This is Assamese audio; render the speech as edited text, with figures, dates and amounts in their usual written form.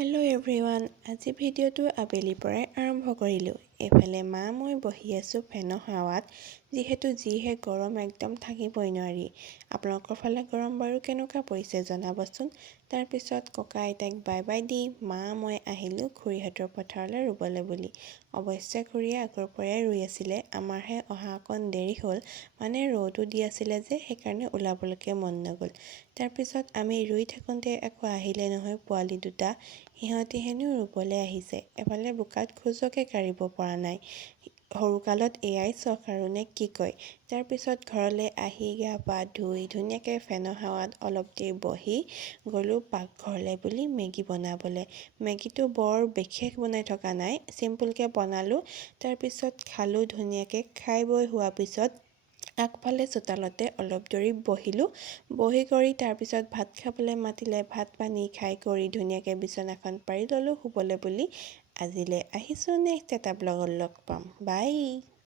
Hello' everyone. আজি ভিডিঅ'টো আবেলিৰ পৰাই আৰম্ভ কৰিলোঁ। এইফালে মা মই বহি আছোঁ ফেনৰ হাৱাত, যিহে গৰম একদম থাকিবই নোৱাৰি। আপোনালোকৰ ফালে গৰম বাৰু কেনেকুৱা পৰিছে জনাবচোন। তাৰপিছত ককা আইতাক বাই বাই দি মা মই আহিলোঁ খুৰীহঁতৰ পথাৰলৈ ৰুবলৈ বুলি। অৱশ্যে খুৰীয়ে আগৰ পৰাই ৰুই আছিলে, আমাৰহে অহা অকণ দেৰি হ'ল, মানে ৰ'দো দি আছিলে যে সেইকাৰণে ওলাবলৈকে মন নগ'ল। তাৰপিছত আমি ৰুই থাকোঁতে আকৌ আহিলে নহয় পোৱালি দুটা। সিহঁতি হেনো ৰুবলৈ আহিছে, এফালে বোকাত খোজকে কাঢ়িব পৰা নাই। সৰুকালত এয়াই চখ আৰু নে কি কয়। তাৰপিছত ঘৰলৈ আহি গা পা ধুই ধুনীয়াকৈ ফেনৰ হাৱাত অলপ দেৰি বহি গ'লোঁ পাকঘৰলৈ বুলি মেগী বনাবলৈ। মেগীটো বৰ বিশেষ বনাই থকা নাই, চিম্পুলকৈ বনালোঁ। তাৰপিছত খালোঁ ধুনীয়াকৈ। খাই বৈ হোৱাৰ পিছত আগফালে চোতালতে অলপ দেৰি বহিলোঁ। বহি কৰি তাৰপিছত ভাত খাবলৈ মাতিলে, ভাত পানী খাই কৰি ধুনীয়াকৈ বিচনাখন পাৰি ল'লোঁ শুবলৈ বুলি। আজিলৈ আহিছোঁ, নেক্সট এটা ব্লগত লগ পাম। বাই।